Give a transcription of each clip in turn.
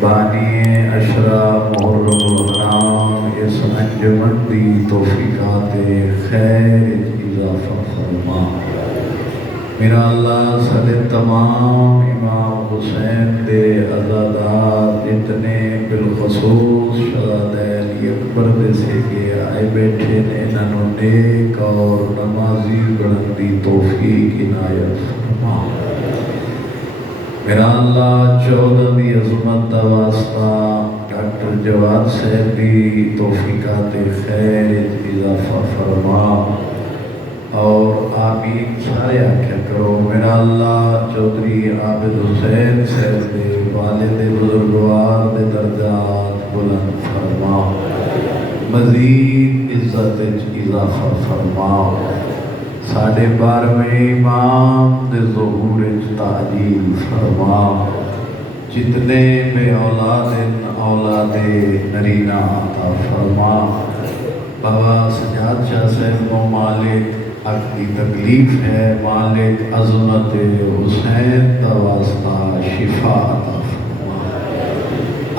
بانی اشرا محرم الانام اس انجمن دی توفیقات خیر اضافہ فرما۔ میرا اللہ سارے تمام امام حسین دے عزادات جتنے بالخصوص شہدائے اکبر دے سے کے آئے بیٹھے نے انہوں نیک اور نمازی بنن دی توفیق عنایت فرما۔ میرا اللہ 14 دی عظمت دا واسطہ ڈاکٹر جواد صاحب دی توفیقات خیر اضافہ فرما اور آمین سارے آکھیا کرو۔ میرا اللہ چودھری عابد حسین صاحب دے والد بزرگوار دے درجات بلند فرما، مزید عزت اضافہ فرما، ساڑھے 12ویں امام دے ظہور تعجیل فرما، جتنے بے اولاد نرینہ عطا فرما۔ بابا سجاد شاہ صاحب کو مالک حق کی تکلیف ہے، مالک عظمت حسین دا واسطہ شفا عطا فرما۔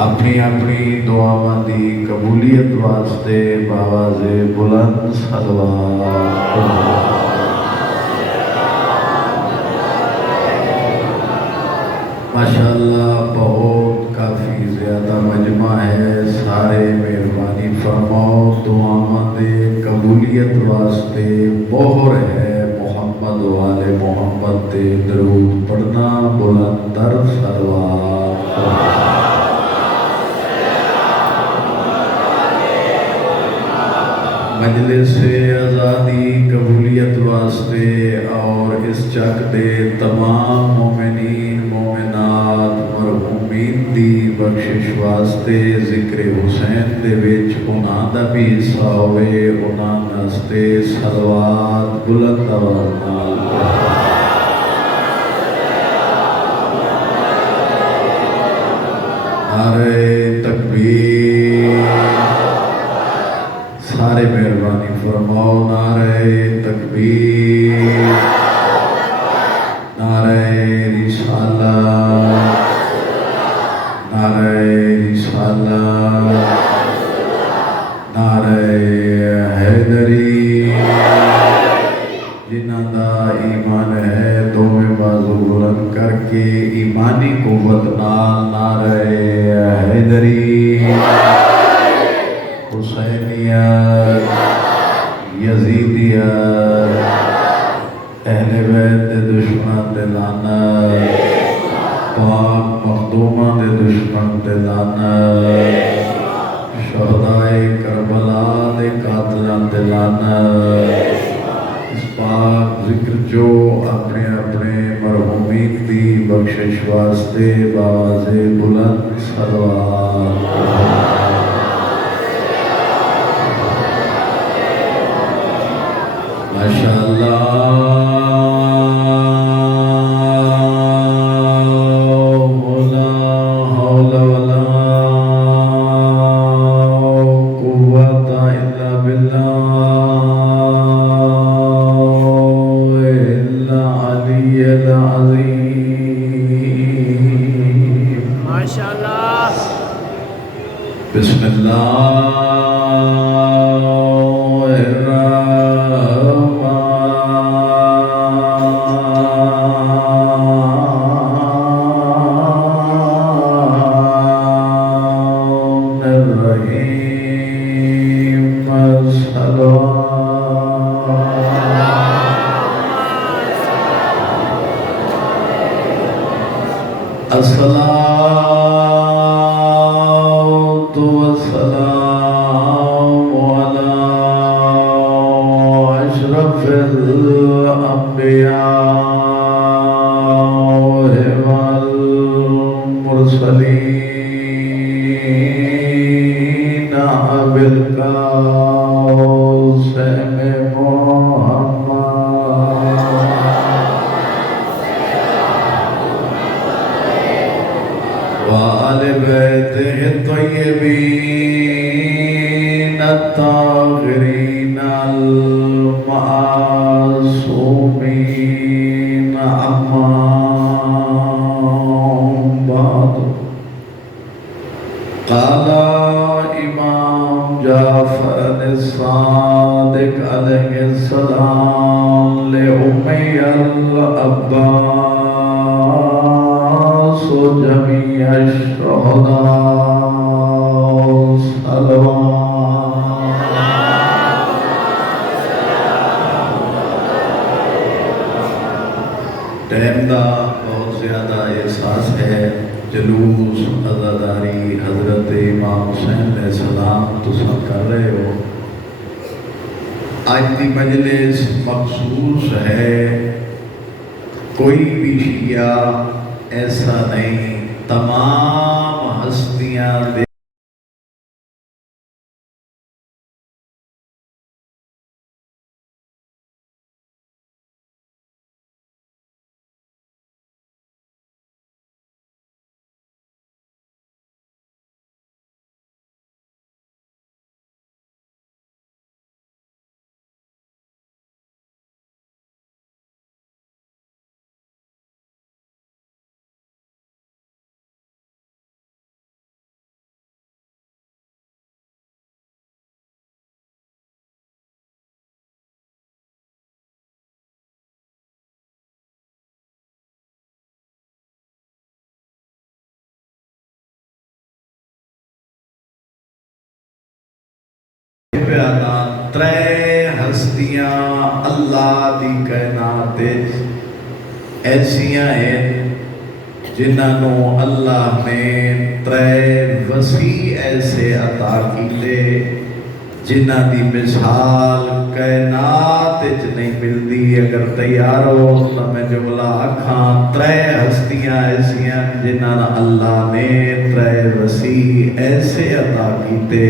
اپنی اپنی دعاواں دی قبولیت واسطے باواز بلند صلوات۔ ماشاءاللہ بہت کافی زیادہ مجمع ہے، سارے مہربانی فرماؤ دعاواں دے قبولیت واسطے بہر ہے محمد والے محمد دے درود پڑھنا بلند تر صلوات۔ مجلس آزادی قبولیت واسطے اور اس چک دے تمام مومنین مومنات مرحومین دی بخشش واسطے ذکر حسین دے وچ انہاں دا بھی حصہ ہوئے، انہاں واسطے صلوات بلند آواز نال۔ نعرہ تکبیر، سارے مہربانی فرماؤ نعرہ تکبیر، نعرہ رسالت، نعرہ رسالت، نعرہ حیدری۔ جنہاں دا ایمان ہے دوویں بازو بلند کر کے ایمانی قوت نال نعرہ حیدری، حسینیت، یزیدیت، اہل بیت دے دشمن دے لعنت، پاک مخدومہ دے دشمن دے لعنت، شہدائے کربلا دے قاتلان دے لعنت۔ اس پاک ذکر جو اپنے اپنے مرحومین دی بخشش واسطے باواز بلند صلوات۔ ماشاءاللہ ولا حول ولا قوت الا باللہ العلی العظیم۔ ماشاءاللہ۔ بسم اللہ الطاهرين المعصومين أما بعد قال امام جعفر الصادق علیہ السلام لأمی العباس جميع الشهداء ٹائم دا بہت زیادہ احساس ہے، جلوس عزاداری حضرت امام حسین علیہ السلام تساں کر رہے ہو۔ آج کی مجلس مخصوص ہے، کوئی بھی شیعہ ایسا نہیں، تمام ہستیاں دے ترے ہستیاں اللہ دی کائنات ایسیاں ہیں جنہوں اللہ نے ترے وسیع ایسے عطا کیتے جنہ دی مثال کائنات نہیں ملتی۔ اگر تیار ہو تو میں جملہ آکھاں، ترے ہستیاں ایسیاں جنہوں اللہ نے ترے وسیع ایسے عطا کیتے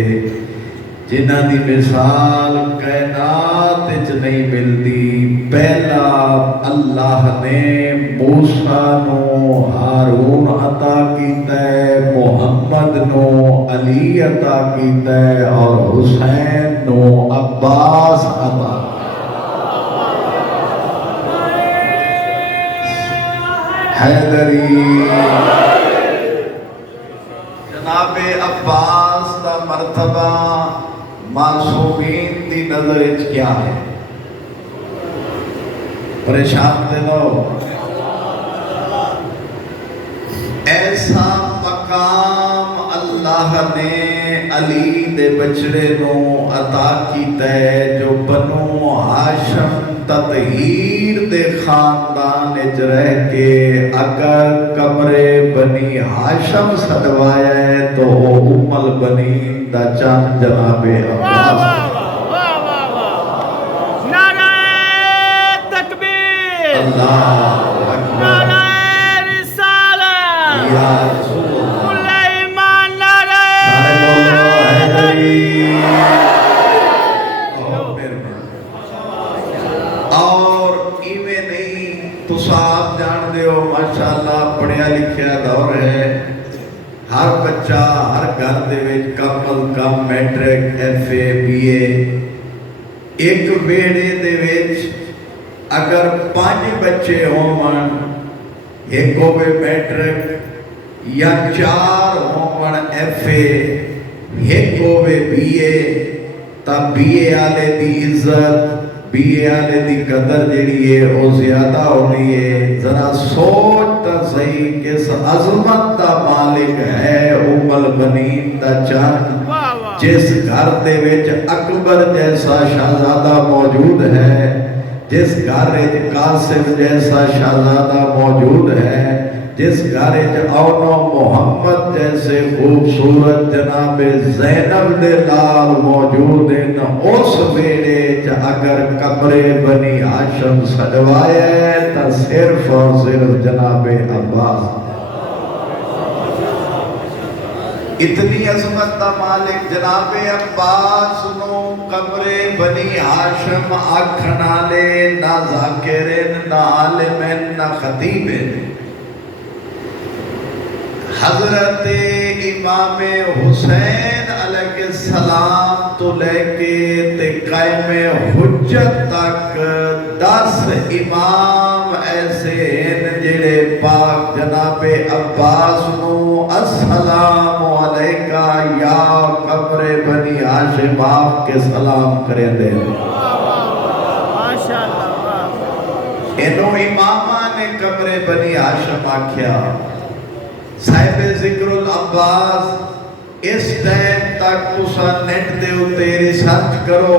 جنہ دی مثال کائنات نہیں ملتی۔ پہلا اللہ نے موسیٰ نو ہارون عطا کیتا ہے، محمد نو علی عطا کیتا ہے اور حسین نو عباس عطا حیدری۔ جناب عباس دا مرتبہ معصومین دی نظر کیا ہے؟ پریشان دے لو، ایسا مقام اللہ نے علی دے بچڑے نو عطا کیتا ہے جو بنو ہاشم تطہیر دے خاندان اچ رہ کے اگر قبر بنی ہاشم سدوایا ہے تو ام البنین دا چاند جناب عباس۔ نعرہ تکبیر، اللہ اکبر، نعرہ رسالت، یا رسول اللہ، کل ایمان نعرہ حیدری۔ اور ایویں نہیں، تو صاحب جان دے ہو ماشاءاللہ پڑھیا لکھیا دور ہے، ہر بچہ ہر گھر دے وچ کم از کم میٹرک ایف اے بی اے، ایک بیڑے دے وچ اگر 5 بچے ہون، ایک ہوئے میٹرک یا 4 ہون ایف اے، ایک ہوئے بی اے، تا بی اے آلے دی عزت، بی اے آلے دی قدر جڑی ہے وہ زیادہ ہونی ہے۔ ذرا سوچ تا صحیح کس عظمت دا مالک ہے ام البنین دا چاند، جس گھر دے وچ اکبر جیسا شہزادہ موجود ہے، جس گھر وچ قاسم جیسا شہزادہ موجود ہے، جس گھر وچ اونو محمد جیسے خوبصورت جناب زینب دے لال موجود ہیں، اس بیڑے وچ اگر قبر بنی ہاشم سجوایا ہے تو صرف اور صرف جناب عباس۔ اتنی عظمت دا مالک جناب عباس نو قبر بنی ہاشم آکھن والے نہ ذاکرین نہ عالمین نہ خطیبین، حضرت امام حسین علیہ السلام تو لے کے تے قائم حجت تک 10 امام ایسے ہیں جڑے پاک جناب عباس نو السلام علیکہ سے باپ کے سلام کرے دے ماشاءاللہ واہ انہوں امامہ نے قبر بنی ہاشم آکھیا صاحب ذکر العباس اس ٹائم تک تسا نیٹ دے اتے ریسرچ کرو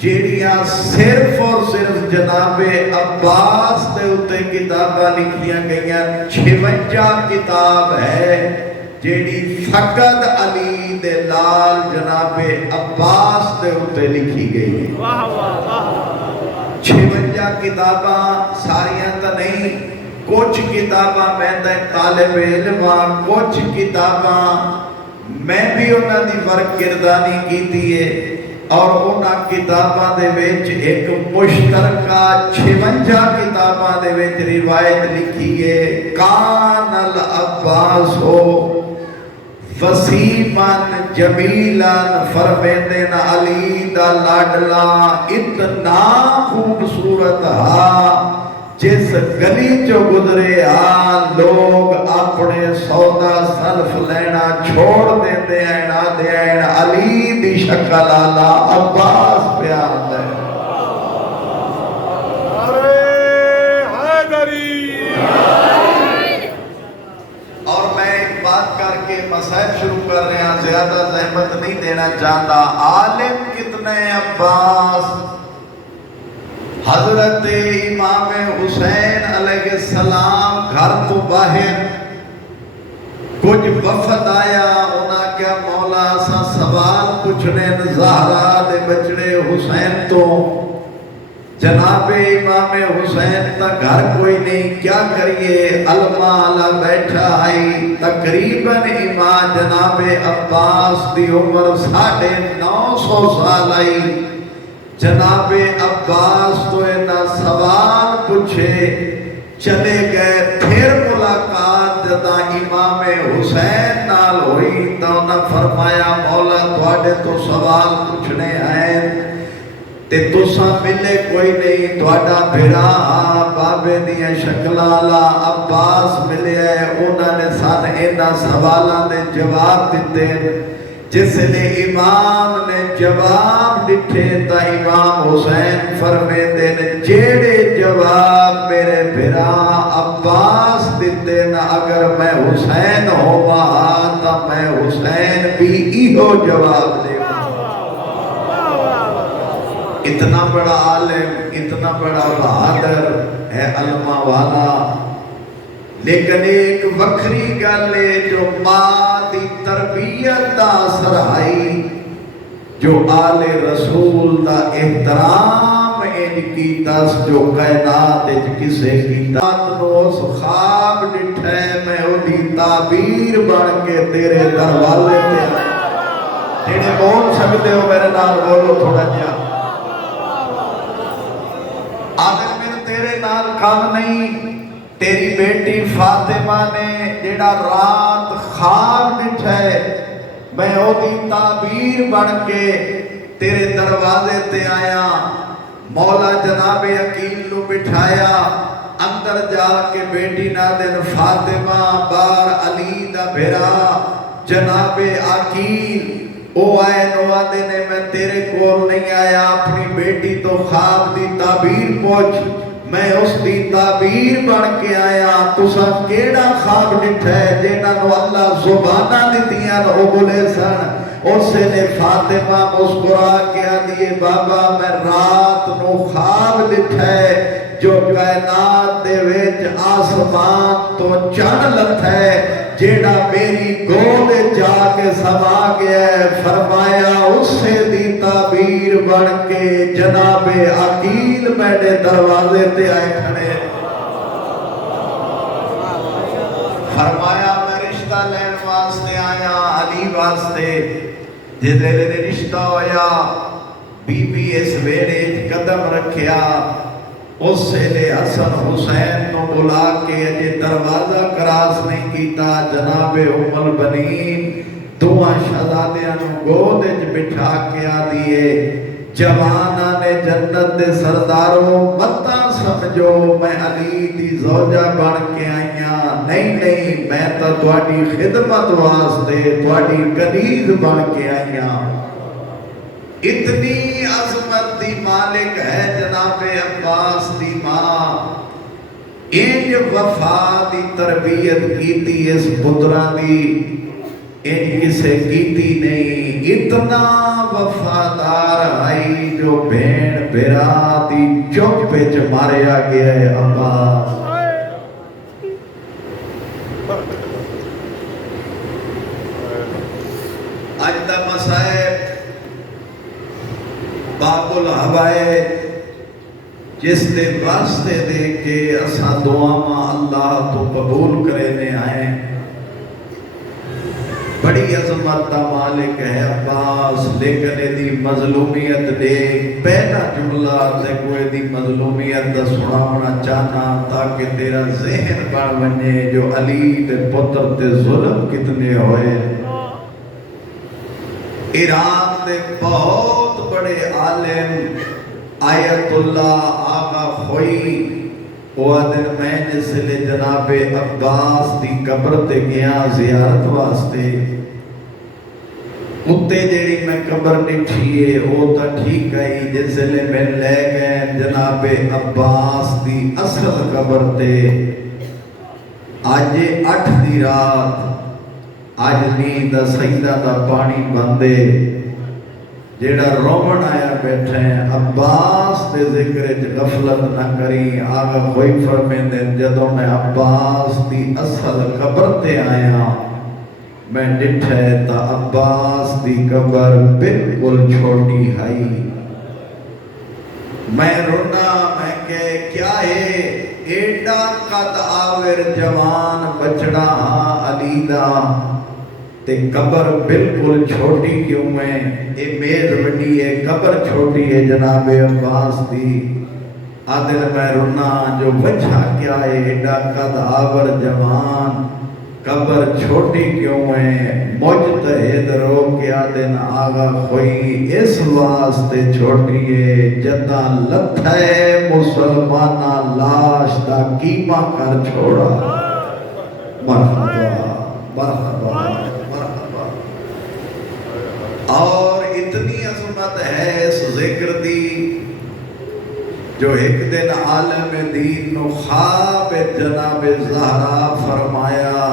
جیڑیاں صرف اور صرف جناب عباس دے اتے کتاباں لکھیاں گئیاں 56 کتاب ہے جیڑی فقط علی دے لال جناب عباس دے اتے لکھی گئی ہے واہ واہ واہ 56 کتاباں ساریاں تا نہیں کچھ کتاباں میں طالب علم کچھ کتاباں میں بھی انہاں دی ورک گردانی کیتی ہے اور انہاں کتاباں دے وچ ایک مشترکہ 56 کتاباں دے وچ روایت لکھی ہے کان العباس ہو وسیمن جمیلن فرمیندن علی دا لاڈلا اتنا خوبصورت ہا جس گلی جو گزرے لوگ اپنے سودا سلف لینا چھوڑ دیتے ہیں علی دی شکل آلا عباس پیار دے اور میں ایک بات کر کے مسائل شروع کر رہے ہیں زیادہ زحمت نہیں دینا چاہتا عالم کتنے عباس حضرت امام حسین علیہ السلام گھر تو باہر کچھ وفد آیا انہاں کیا مولا سا سوال پوچھنے زہرا دے بچڑے حسین تو جناب امام حسین تا گھر کوئی نہیں کیا کریے المالا بیٹھا آئی تقریباً امام جناب عباس دی عمر 950 سال آئی جناب عباس تو اینا سوال پوچھے چلے گئے پھر ملاقات جدا امام حسین نال ہوئی تو انہاں فرمایا مولا تواڈے تو سوال پوچھنے آئے تے تساں ملے کوئی نہیں تواڈا بھیڑا بابے دیاں شکلالا عباس ملے ہے انہاں نے سان اینا سوالاں دے جواب دیتے جس نے امام نے جواب دکھے تا امام حسین فرمے دین جیڑے جواب میرے بھرا عباس دیتے نا اگر میں حسین ہوا تا میں حسین بھی ایہو جواب دے اتنا بڑا عالم اتنا بڑا بہادر ہے علماء والا لیکن ایک وکری گلے جو ماں دی تربیت دا اثر آئی جو آل رسول دا احترام ان کی دس جو کائنات کسے کی تانوس خواب ڈٹھے میں او دی تعبیر بن کے تیرے دروازے تے جنہیں بول سکتے ہو میرے نال بولو تھوڑا جا آدھر میرے تیرے نال کام نہیں تیری بیٹی فاطمہ نے جڑا رات خواب ڈٹھے میں او دی تعبیر بن کے تیرے دروازے تے آیا مولا جناب عقیل نو بٹھایا اندر جا کے بیٹی نا دن فاطمہ بار علی دا بھرا جناب عقیل او آئے نوا دینے میں تیرے کول نہیں آیا اپنی بیٹی تو خواب دی تعبیر پوچھ میں اس دی تعبیر بن کے آیا تسا کیڑا خواب ڈٹھا ہے جنہاں نو اللہ زبانہ دیتیاں نو بولے سن اسے نے فاطمہ مسکرا کیا دیئے بابا میں رات نو خواب ڈٹھا ہے جو کائنات دے وچ آسمان تو چن لتھا ہے جیڑا میری گود جا کے سما گیا ہے فرمایا اس سے دی تعبیر بن کے جناب عقیل میرے دروازے تے آئے کھڑے فرمایا میں رشتہ لین واسطے آیا علی واسطے جدے رشتہ ہویا بی بی اس ویڑے قدم رکھیا اس سے لے حسن حسین نو بلا کے اجے دروازہ کراس نہیں کیتا جناب ام البنین دعا شہزادیاں نو گودج بٹھا کے آدیے جوانہ نے جنت دے سرداروں متا سمجھو میں علی دی زوجہ بن کے آئیاں نہیں میں تا تواڈی خدمت واسطے تواڈی کنیز بن کے آئیاں اتنی عظمت دی مالک ہے جناب عباس دی ماں، انج وفا دی تربیت کیتی اس پترا دی انج کسے کیتی نہیں، اتنا وفادار آئی جو بھین بھرا دی چپ وچ ماریا گیا ہے عباس۔ اج دا مسائب باب الحوائج جس دے واسطے دے کے اسا دعاواں اللہ تو قبول کرنے آئے، بڑی عظمت دا مالک ہے عباس، لیکن دی مظلومیت دے پہلا جملہ تے کوئی دی مظلومیت دا سناونا چاہنا تاکہ تیرا ذہن بن بنے جو علی دے پتر تے ظلم کتنے ہوئے۔ ایران دے بہت بڑے عالم آیت اللہ آغا خوئی وہ دن میں جس لئے جناب عباس دی قبر تے گیا زیارت واسطے، اتے جیڑی میں قبر نٹھیے وہ تا ٹھیک آئی جس لئے میں لے گئے جناب عباس دی اصل قبر تے۔ آج 8 دی رات آج نیند سیدہ دا پانی بندے جیڑا رومن آیا بیٹھے ہیں عباس دے ذکر غفلت نہ کری۔ آگا کوئی فرمین دے جدوں میں عباس دی اصل قبر تے آیا میں ڈٹھے تا عباس دی قبر بالکل چھوٹی ہائی۔ میں رونا میں کہ کیا ہے ایڈا قد آور جوان بچڑا ہاں علی دا تے قبر بالکل چھوٹی کیوں ہے؟ اے میز وڈی ہے قبر چھوٹی ہے جناب عباس دی۔ آدھر میں رونا جو وجہ کیا ہے ایڈا قد آور جوان قبر چھوٹی کیوں ہے؟ مجتہد رو کے آدھن آگا خوئی اس واسطے چھوٹی ہے جدہ لتھے مسلمانہ لاش دا قیمہ کر چھوڑا۔ مرحبا مرحبا مرحبا۔ اور اتنی عظمت ہے اس ذکر دی جو ایک دن عالم دین نو خواب جناب زہرا فرمایا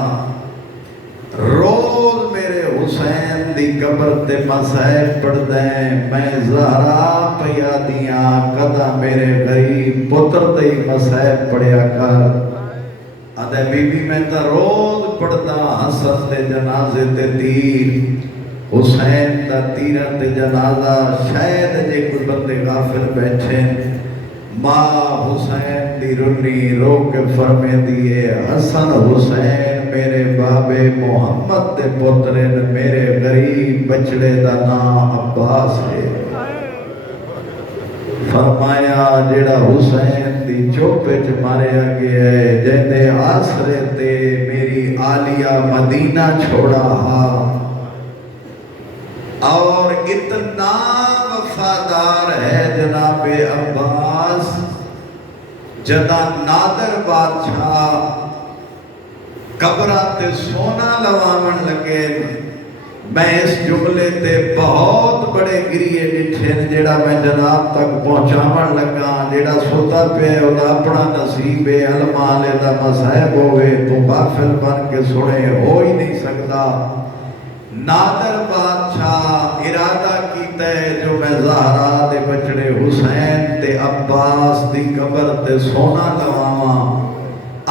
روز میرے حسین دی قبر تے مسائب پڑھ دیں میں زہرا پیا دیاں قدہ میرے غریب پتر تے مسائب پڑھیا کر۔ آدھے بی بی میں تا روز پڑھتا حسن تے جنازے تے تیر حسین دا تیرہ تے جنازہ شاید جے کوئی بندے غافل بیٹھے ماں حسین دی رنی رو کے فرمے دیئے حسن حسین میرے بابے محمد دے پترین میرے غریب بچڑے دا نام عباس ہے۔ فرمایا جیڑا حسین دی چوپے چ ماریا گیا ہے جیندے آسرے تے میری آلیہ مدینہ چھوڑا ہا اور اتنا وفادار ہے جناب عباس جدا نادر بادشاہ قبراتے سونا لواون لگے۔ میں اس جملے تے بہت بڑے گریے ڈٹھے جیڑا میں جناب تک پہنچاون لگا جیڑا سوتا پہ اودا اپنا نصیب علمالے دا مذہب ہوئے تو غافل بن کے سنے ہو ہی نہیں سکتا۔ نادر بادشاہ ارادہ کیتا ہے جو میں زہرا دے بچڑے حسین تے عباس دی قبر تے سونا لواواں۔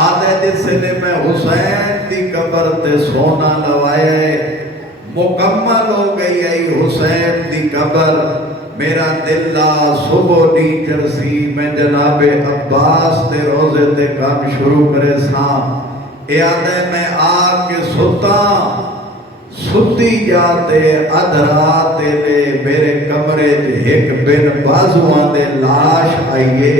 آدھے جس لئے میں حسین دی قبر تے سونا لوائے مکمل ہو گئی آئی حسین دی قبر میرا دلہ صبح نیچر سی میں جناب عباس تے روزے تے کام شروع کرے ساں۔ اے آدھے میں آکے ستی جاتے ادھراتے لے میرے کمرے ایک بن بازوان دے لاش آئیے۔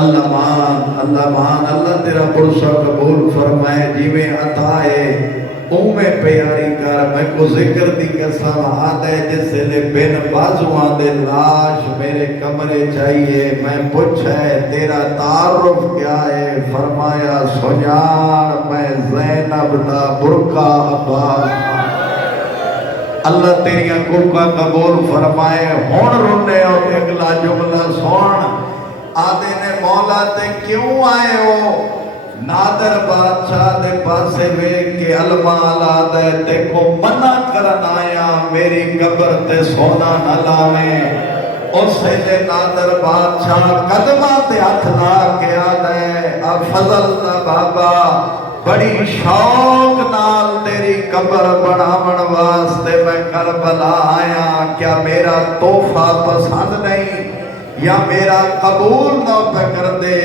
اللہ مان اللہ تیرا برسہ قبول فرمائے جیویں عطا ہے میں پیاری کر میں کو ذکر دی قسم آدھے جس لئے بن بازوان دے لاش میرے کمرے چاہیے۔ میں پوچھے تیرا تعارف کیا ہے؟ فرمایا سجان میں زینب دا برقع عباس اللہ تیریاں کوکا قبول فرمائے ہون رونے اور اگلا جملہ سون آدھے نے مولا تے کیوں آئے ہو نادر بادشاہ دے پاسے وے کہ المالا دے تے کو منع کرن آیا میری قبر تے سونا نہ لاویں اسے لے نادر بادشاہ قدمہ تے ہاتھ لا کے آدھے اب فضل دا بابا بڑی شوق نال تیری قبر بناون واسطے میں کربلا آیا کیا میرا تحفہ پسند نہیں یا میرا قبول نہ پکر دے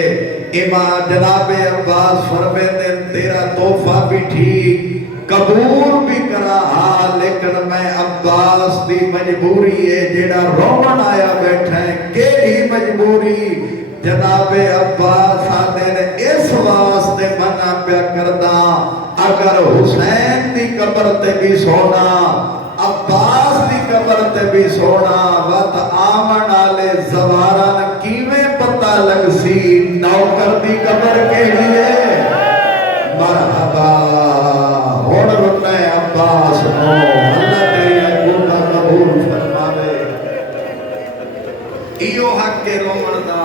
امام جناب عباس فرمے دے تیرا تحفہ بھی ٹھیک قبول بھی کرا ہاں لیکن میں عباس دی مجبوری ہے جیڑا رومن آیا بیٹھا ہے کیڑی مجبوری جناب عباس آدھے نے اس واسطے منع پیا کردہ اگر حسین دی قبر تے بھی سونا عباس دی قبر تے بھی سونا وقت آمن آلے زواران کیویں پتہ لگ سی نوکر دی قبر کے لیے مرحبا ہوڑ رکھنے عباس نو اللہ تیری حقوق کا قبول فرماوے ایو حق کے رومن دا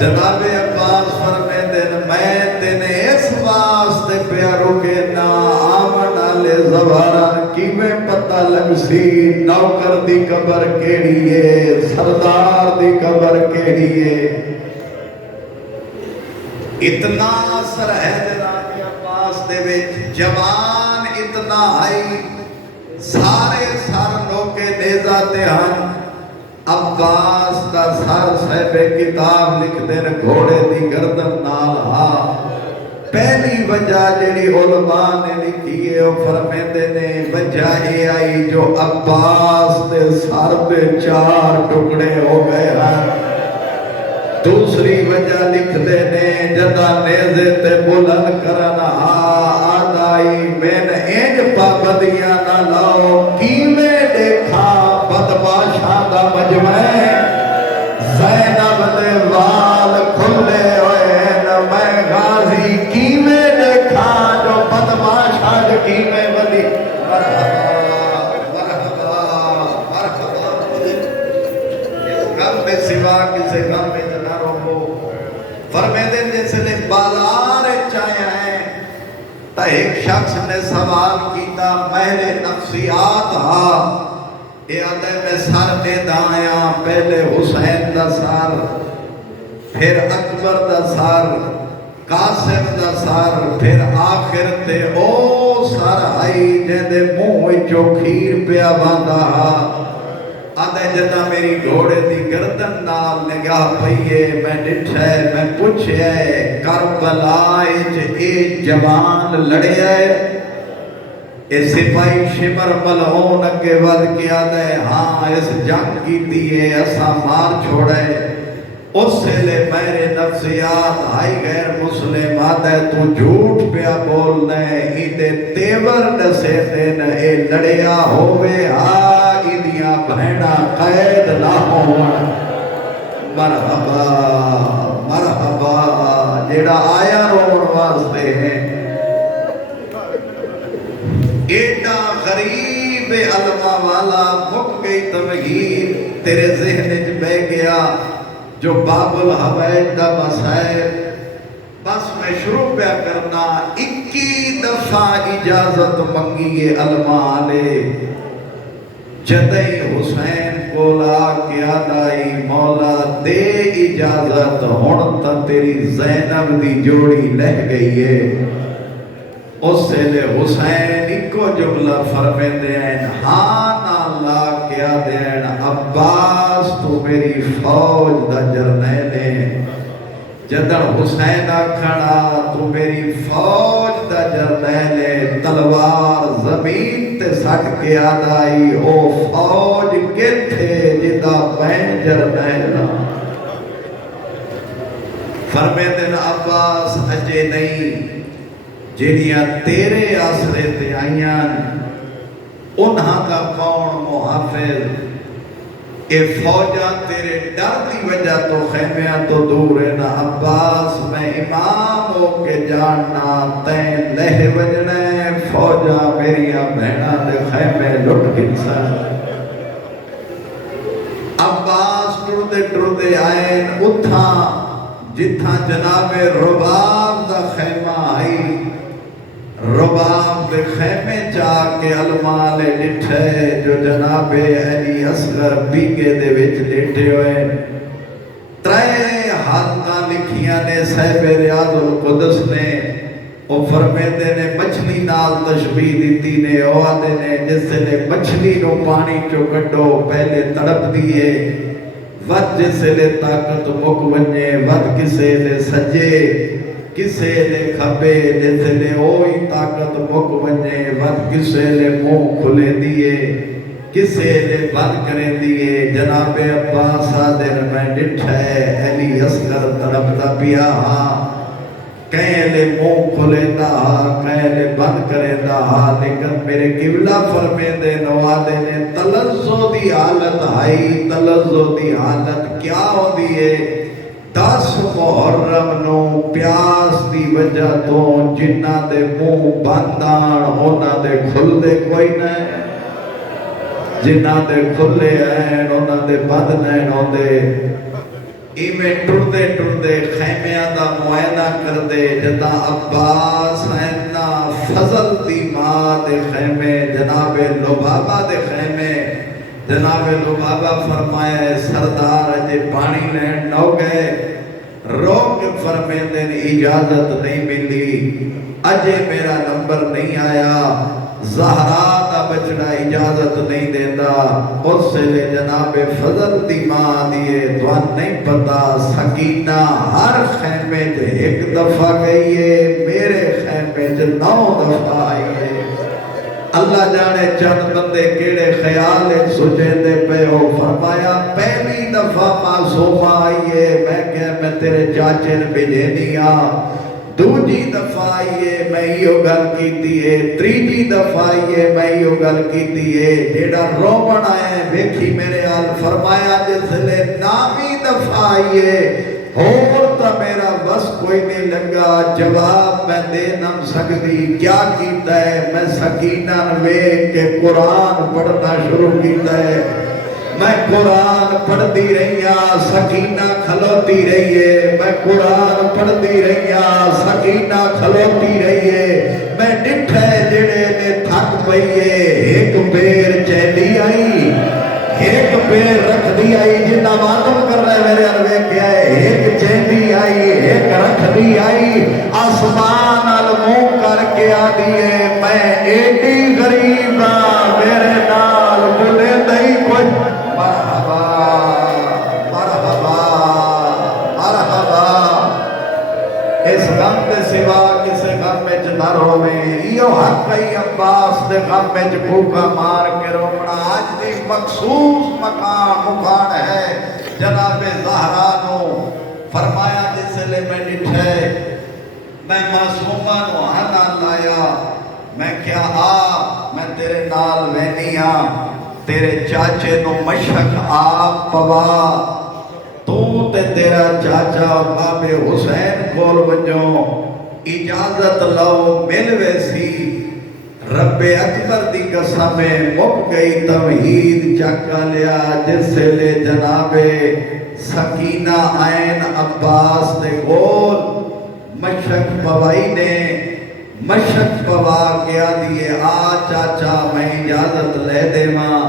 جناب عباس فرمے دن میں تینے اس واسطے پیا رکے نا آمن آلے زواران کیویں پتہ لگ سی نوکر دی قبر کیڑی ہے سردار دی قبر کیڑی ہے اتنا اثر ہے جناب عباس دے وچ جوان اتنا آئی سارے سر لوکے نیزہ تے ہن عباس دا سر صاحب کتاب لکھ دین گھوڑے دی گردن نال ہا پہلی وجہ جڑی علماء نے لکھی ہے وہ فرمیندے نے وجہ یہ آئی جو عباس دے سر دے 4 ٹکڑے ہو گئے ہیں دوسری وجہ لکھ دے نے جدا نیزے تے بلند کرنا آدائی میں نے انج پابندیاں نہ لاؤ کیویں دیکھا بدماشاں دا مجمع زینب دے وال کھلے ہوئے نہ میں غازی کیویں دیکھا جو بدماشاں جو کیویں ولی مرحبا اس غم میں سوا کسے غم میں نہ رہو فرمیدے جیسے نے بازار چاہے ہیں تا ایک شخص نے سوال کیتا مہر نفسیات ہا اے آدھے میں سر دے دایا پہلے حسین دا سر پھر اکبر دا سر قاسم دا سر پھر آخر تے او سر آئی جے دے منہ جو کھیر پیا باندھا آدھے جدا میری گھوڑے دی گردن نال نگاہ پئیے میں ڈٹھے میں پوچھے کربلا وچ اے جوان لڑے اے سپاہی شمر ملعون اگے ود کے آدھے ہاں اس جنگ کی دیئے اسا مار چھوڑے اس سے لے میرے نفسیات آئی غیر مسلم آدھے تو جھوٹ پیا بولنے ایدے تیور نسے دن اے لڑیا ہوئے ایدیاں بہنہ قید نہ ہون مرحبا مرحبا جیڑا آیا رون واسطے ہیں ایڈا غریب علمہ والا مک گئی تمہیر تیرے ذہن اچ بہ گیا جو باب الحوائج دا مسائل بس میں شروع پہ کرنا 21 دفعہ اجازت منگی علماء نے جدئی حسین کو لا کیا دائی مولا دے اجازت ہونتا تیری زینب دی جوڑی لہ گئی ہے اس سے لے حسین ایکو جملہ فرمے دین ہاں نہ لا کیا دین عباس تو میری فوج دا جرنیلے جدر حسین کھڑا تو میری فوج دا جرنیلے تلوار زمین تے سٹ کے آدائی او فوج کے تھے جدا میں جرنیلہ فرمے دین عباس اجے نہیں جیڑیاں تیرے آسرے تے آئیاں انہاں کا کون محافظ اے فوجاں تیرے ڈر دی وجہ تو خیمیاں تو دور ہے نا عباس میں امام ہو کے جاننا تین لہ وجنے فوجاں میریاں بہناں دے خیمے ٹردے آئین اتھا جتھا جناب رباب دا خیمہ آئی رباب دے خیمے چاہ کے علماء لے لٹھے جو جناب علی اصغر بیگے دے وچ لیٹے ہوئے ترے حالتاں لکھیاں نے صاحب ریاض القدس نے وہ فرمیندے نے مچھلی نال تشبیہ دیتی نے اوادے نے جس نے مچھلی نو پانی چو کٹو پہلے تڑپ دیئے ود جسے لے طاقت مک ونجے ود کسے لے سجے کسے لے کھبے جسے لے اوئی طاقت مک ونجے ود کسے لے منہ کھلے دیئے کسے لے بند کرے دیئے جناب عباس آدھر میں ڈٹھے علی اصغر طرف دا پیا کہیں لے منہ کھلے دا کہیں لے بند کرے دا لیکن میرے قبلہ فرمے دے نوادے نے تلزو دی حالت آئی تلزو دی حالت کیا ہو دیئے 10 محرم نو پیاس دی وجہ تو جنہ دے منہ بندان ہونا دے کھل دے کوئی نہیں جنہ دے کھلے ہیں انہاں دے بند نہیں ہوندے ایویں ٹردے خیمیاں دا معائنہ کر دے جدا عباس اینا فضل دی ماں دے خیمے جناب لبابہ دے خیمے جناب لبابہ فرمائے سردار اجے پانی لین نو گئے روک فرمیندے نے اجازت نہیں ملی اجے میرا نمبر نہیں آیا زہرا دا بچڑا اجازت نہیں دیتا اس سے لے جناب فضل دی ماں دیئے دوان نہیں پتا سکینہ ہر خیمے جے ایک دفعہ گئی ہے میرے خیمے جے 9 دفعہ آئی ہے اللہ جانے چند بندے کیڑے خیال سجے دے پہ ہو فرمایا پہلی دفعہ معصومہ آئی ہے میں تیرے چاچے نے بھیجے دیا دوجی دفعہ آئیے میں یہ گل کیتی ہے تریجی دفعہ آئیے میں یہ گل کیتی ہے جیڑا رومن آئے ویکھی میرے آل فرمایا جس لے نامی دفعہ آئیے اور تا میرا بس کوئی نہیں لگا جواب میں دے نہ سکتی کیا کیتا ہے میں سکینہ ویکھ کے قرآن پڑھنا شروع کیتا ہے میں قرآن پڑھتی رہیاں سکینہ کھلوتی رہیے میں قرآن پڑھتی رہیاں سکینہ کھلوتی رہیے میں ڈٹھے جڑے نے تھک پئیے ایک پیر چہلی آئی ایک پیر رکھ دی آئی جنہ معلوم کر رہے میرے عربے کیا ہے ایک چہلی آئی ایک رکھ دی آئی آسمان علموں کر کے آ دیئے میں ایڈی غریب میرے نال بلے دئی کچھ اس غم دے سوا کسے غم میں نہ روے یہ حق ہے عباس دے غم میں بھوکا مار کے رونا آج دی مخصوص مکان ہے جناب زہرا نو فرمایا جس لے میں ڈٹھے میں معصومہ نو آنا لایا میں کیا میں تیرے نال وینیا تیرے چاچے نو مشک آپ پوا تو تے تیرا چاچا باب حسین کول ونجو اجازت لو مل ویسی رب اکبر دی قسم مک گئی توحید چکا لیا جس لے جناب سکینہ عین عباس دے گول مشک پوائی نے مشک پوا گیا دیئے چاچا میں اجازت لے دے ماں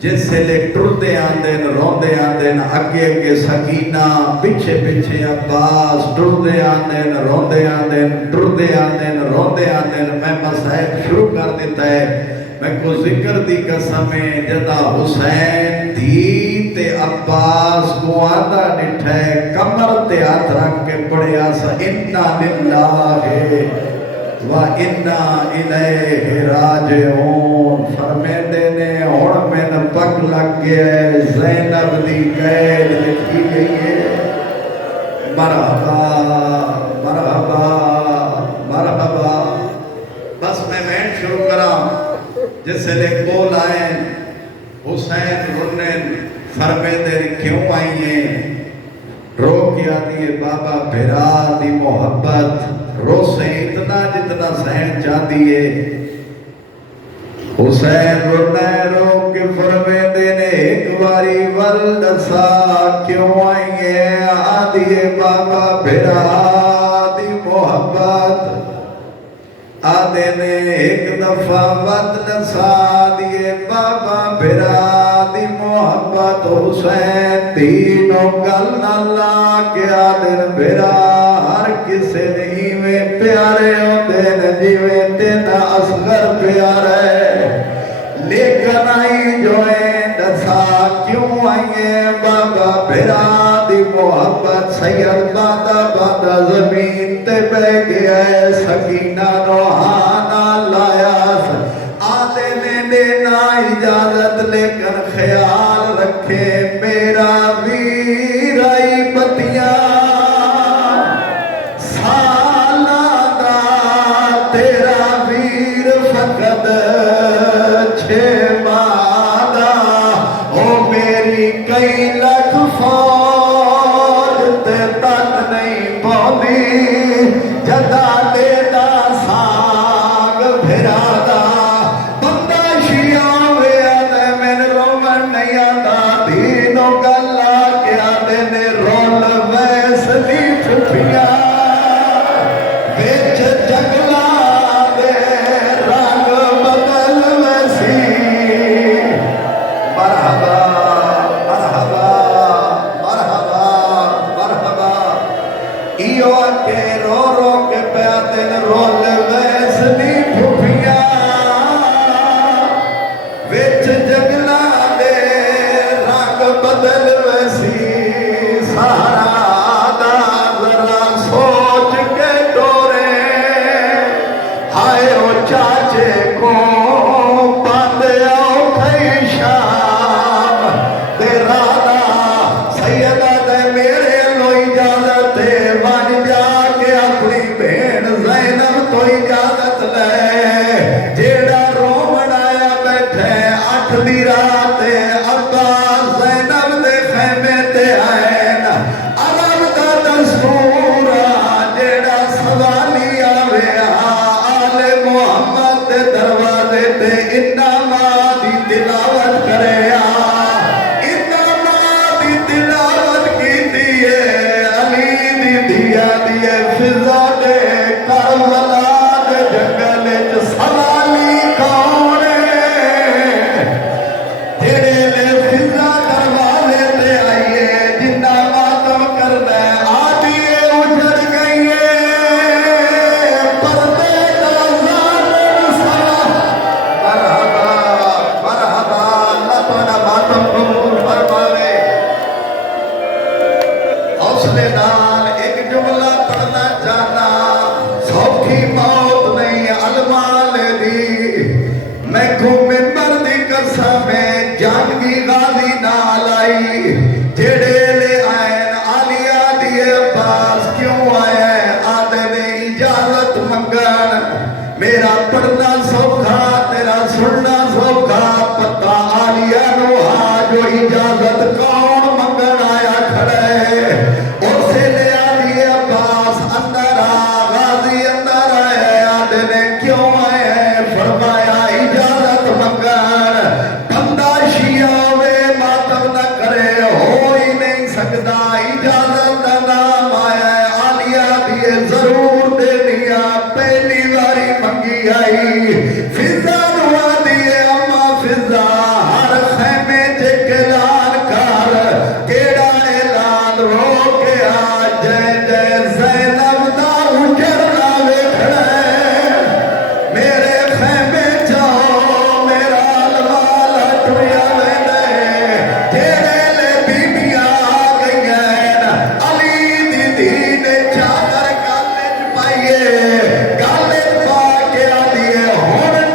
جس سے لے ٹردے آندین روندے آندین اگے سکینہ پچھے عباس ٹردے آندین روندے آندین ٹردے آندین روندے آندین میں مسائب شروع کر دیتا ہے میں کو ذکر دی قسمیں جدا حسین تھی تے عباس کو آدھا ڈٹھے کمر تے ہاتھ رکھ کے پڑھیا سا اِنَّا لِلَّهِ وَإِنَّا إِلَيْهِ رَاجِعُونَ فرمیندے نے ہون میں نہ پک لگ گئے زینب دی قید لکھی گئی ہے مرحبا مرحبا مرحبا بس میں مین شروع کرا جس لے کول آئیں حسین رنن فرمیندے کیوں آئیے رو کیا دیئے بابا بھرا دی محبت رو سے اتنا جتنا سہن چاہ دیئے حسین رو کے فرمیندے نے ایک باری ولدسا کیوں دیے بابا بھرا دی محبت آدھے نے ایک دفعہ وط نسا دیے بابا بھرا دی محبت حسین تینوں گل نہ لا کے آدھن بھرا ہر کسے نہیں میں پیارے ہوتے نے جیویں تینا اصغر پیارے لیکن آئی جو ہے دسا کیوں آئیے بابا بھرا دی محبت سید بادا زمین تے بے گیا ہے سکینہ روحانہ لایا آدھے نے دینا اجازت لیکن خیال رکھے میرا ویر آئی بتیاں سالہ تیرا ویر فقط میری کئی لکھ فوج تے تک نہیں پاؤندی جدا دینا ساگ بھرا دا بندہ شیعہ ویا دے میں رومن نہیں آتا دینوں گلا کیا دینے رول ویسلی پھپیاں بیچ جگلا دے رنگ بدل ویسی مرحبا مرحبا مرحبا مرحبا ایو کے رو رو کے پیاتن رول ویسنی پھوپیاں وچ جگلا دے رنگ بدل ویسی سارا دا ذرا سوچ کے ڈورے ہائے او چاچے کو بند آؤ کھئی شام دے رادا سیدہ دے میرے لو اجازت ہے ون جا کے اپنی بہن زینب تو اجازت لے جیڑا رومن آیا بیٹھے 8 دی رات ابا زینب دے خیمے تے آئین عرب دا دستور جیڑا سوالی آوے آل محمد دے دروازے تے انما دی تلاوت کرے انما دی تلاوت کی دیئے علی دی دیا دیئے فضا دے کربلا دے جنگل وچ سوالی کون جڑے لے فضا دروازے تے آئیے جنہ ماتم کرنا آدیے اجڑ گئیے پردے دا ظالم سارا مرحبا مرحبا اللہ تعالیٰ ماتم قبول فرماوے حوصلے نال ایک جملہ پڑھنا چاہنا سوکھی موت نہیں علماء دی میں کو ممبر دی قسم جانگی غازی نال آئی جڑے لے آئین آلیا دی عباس کیوں آئے آدھے نے اجازت منگن میرا پڑھنا سوکھا تیرا سننا سوکھا پتہ آلیا روحا جو اجازت کون منگن آیا کھڑے اسے لے آلی عباس اندر غازی اندر آئے آدھے نے کیوں آئے فرمایا اجازت منگن بندہ شیعہ وے ماتم نہ کرے ہو ہی نہیں سکتا اجازت دا نام آیا آلیا دیے ضرور دے دیا پہلی واری منگی آئی فضا نوا دیے اما فضا ہر خیمے جے اعلان کر کیڑا اعلان رو کے آ جے جے زینب دا اجڑنا ویکھنا میرے خیمے جاؤ میرا لوالا ٹریا ویندے جیڑے لے بیبیاں آ گئیں علی دی دی نے چادر گالے چ پائیے گالے پا کے آدیے ہن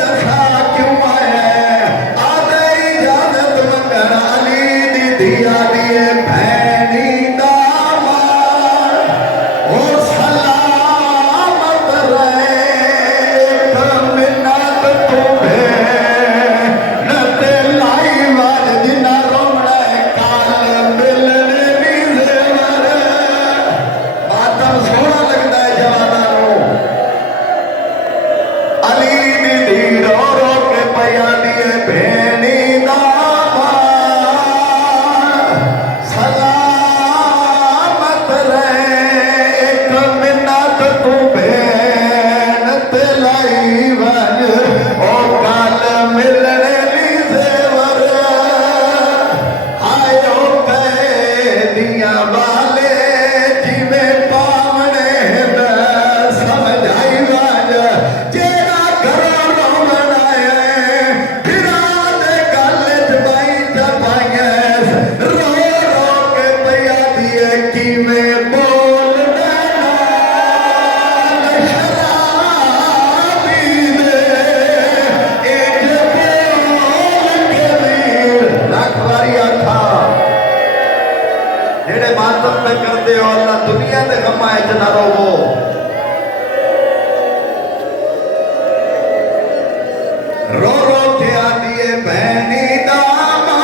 رو رو کے آدیے بہنی دامان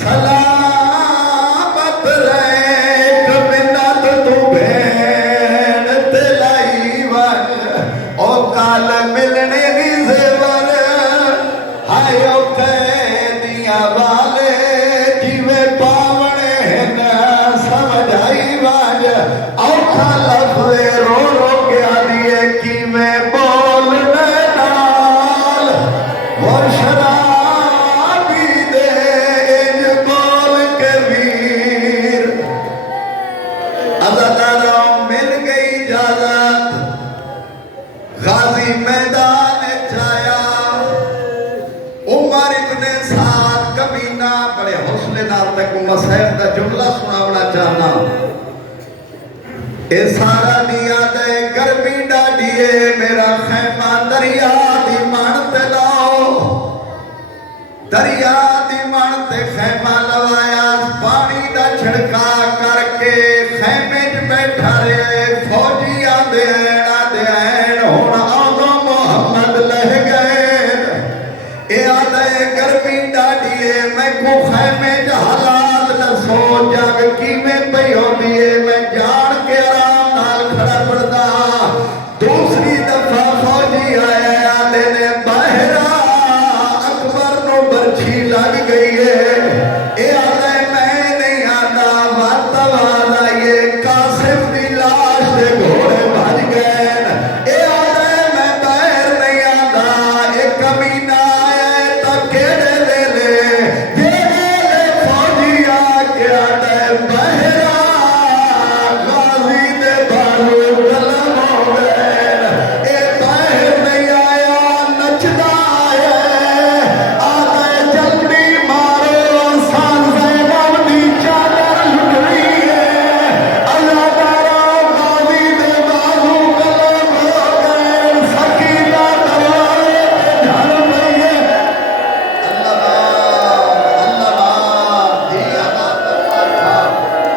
سلامت ریک منت تو بہن تلائی ون او کال ملنے دی زیور ہائے او قیدیاں والے جیوے پاونے ہیں سمجھ آئی ون او کال لفظے رو رو کے آدیے کی میں بولنے نال وہ شرابی دے انج بول کے ویر عزاداروں مل گئی اجازت غازی میدان چایا عمر ابن سعد کمینہ بڑے حوصلے نال میں کو مسیح کا جملہ سناونا چاہنا اے سارا دیا دے گرمی ڈاڈیے میرا خیمہ دریا دی مانتے لاؤ دریا دی مانتے خیمہ لوایا پانی دا چھڑکا کر کے خیمے چ بیٹھا رہے فوجی آدھے این ہونا آدھو محمد لہ گئے اے آدھے گرمی ڈاڈیے میں کو خیمے چ حالات نہ سو جاگ کی میں پیو دیے میں جان کے آرام نال کھڑا پڑتا دوسری دفعہ فوجی آیا آدھے نے باہرہ اکبر نو برچھی لگ گئی ہے اے آدھے میں نہیں آدھا وقت والا یہ قاسم دی لاش دے گھوڑے بھج گئے اے آدھے میں باہر نہیں آدھا ایک کمینہ آیا تا کیڑے لے لے فوجی آ کے آدھے باہرہ غازی دے بارو قلم ہو گئے اے باہر نہیں آیا نچدا آیا آدھے جلدی مارو سان زینب دی چادر لٹ رہی ہے عزاداروں غازی دے بارو قلم ہو گئے سکینہ دروازے پہ جھل رہی ہے اللہ جی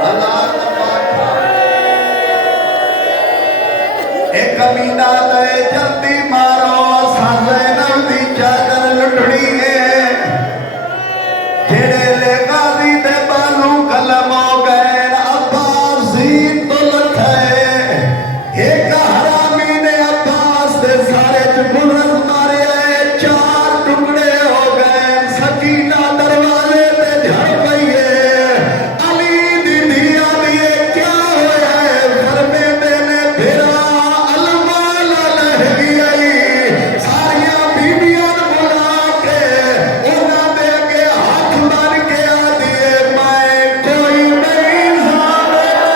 اللہ تبارک اے کمینہ دے جلدی مارو سان زینب دی چادر لٹڑی ہے جڑے لے غازی دے بالو قلم ہو گئے عباس زین تو لٹھے ایک حرامی نے عباس دے سارے جبرت مارے چار ٹکڑے ہو گئے سکینہ دروازے تے جھڑ پئی ہے علی دی دھیا دیے کیا ہویا ہے فرمے دے نے پھرا المالا لہ گئی ساریاں بیبیاں بلا کے انہاں دے کے ہاتھ مار کے آدیے میں کوئی نہیں زانیا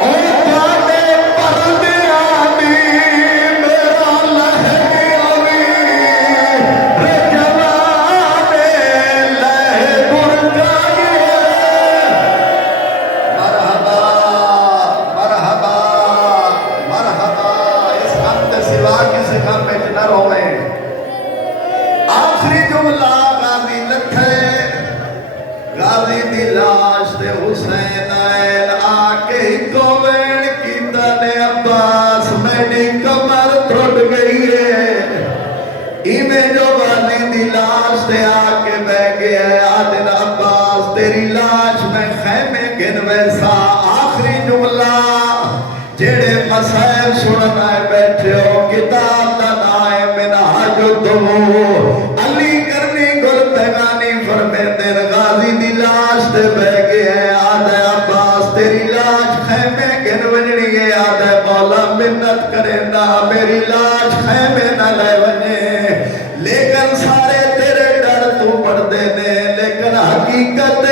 اور پاتے پردے آدی میرا لہ گیا بھی رجوانے لہ برگا گیا مرحبا مرحبا مرحبا اس غم کے سوا کسی غم میں نہ روئے آخری جملہ غازی لٹھے غازی دی لاش دے حسین آئین آکے ہی کوین کیتا نے عباس میری کمر ٹوٹ گئی ہے ایمیں جو غازی دی لاش دے آکے بہ گیا ہے آدن عباس تیری لاش میں خیمے گن ویسا آخری جملہ جڑے مسائل سننا ہے بیٹھے ہو کتاب دا نائے منہاج الدموع علی کرنی گل پیغانی فرمیندے غازی دی لاش دے بہ گئے ہیں آدھے عباس تیری لاش خیمے گن ونجنی ہے آدھے مولا منت کرے نا میری لاش خیمے نہ لے ونجے لیکن سارے تیرے ڈر تو پڑھ دے نے لیکن حقیقت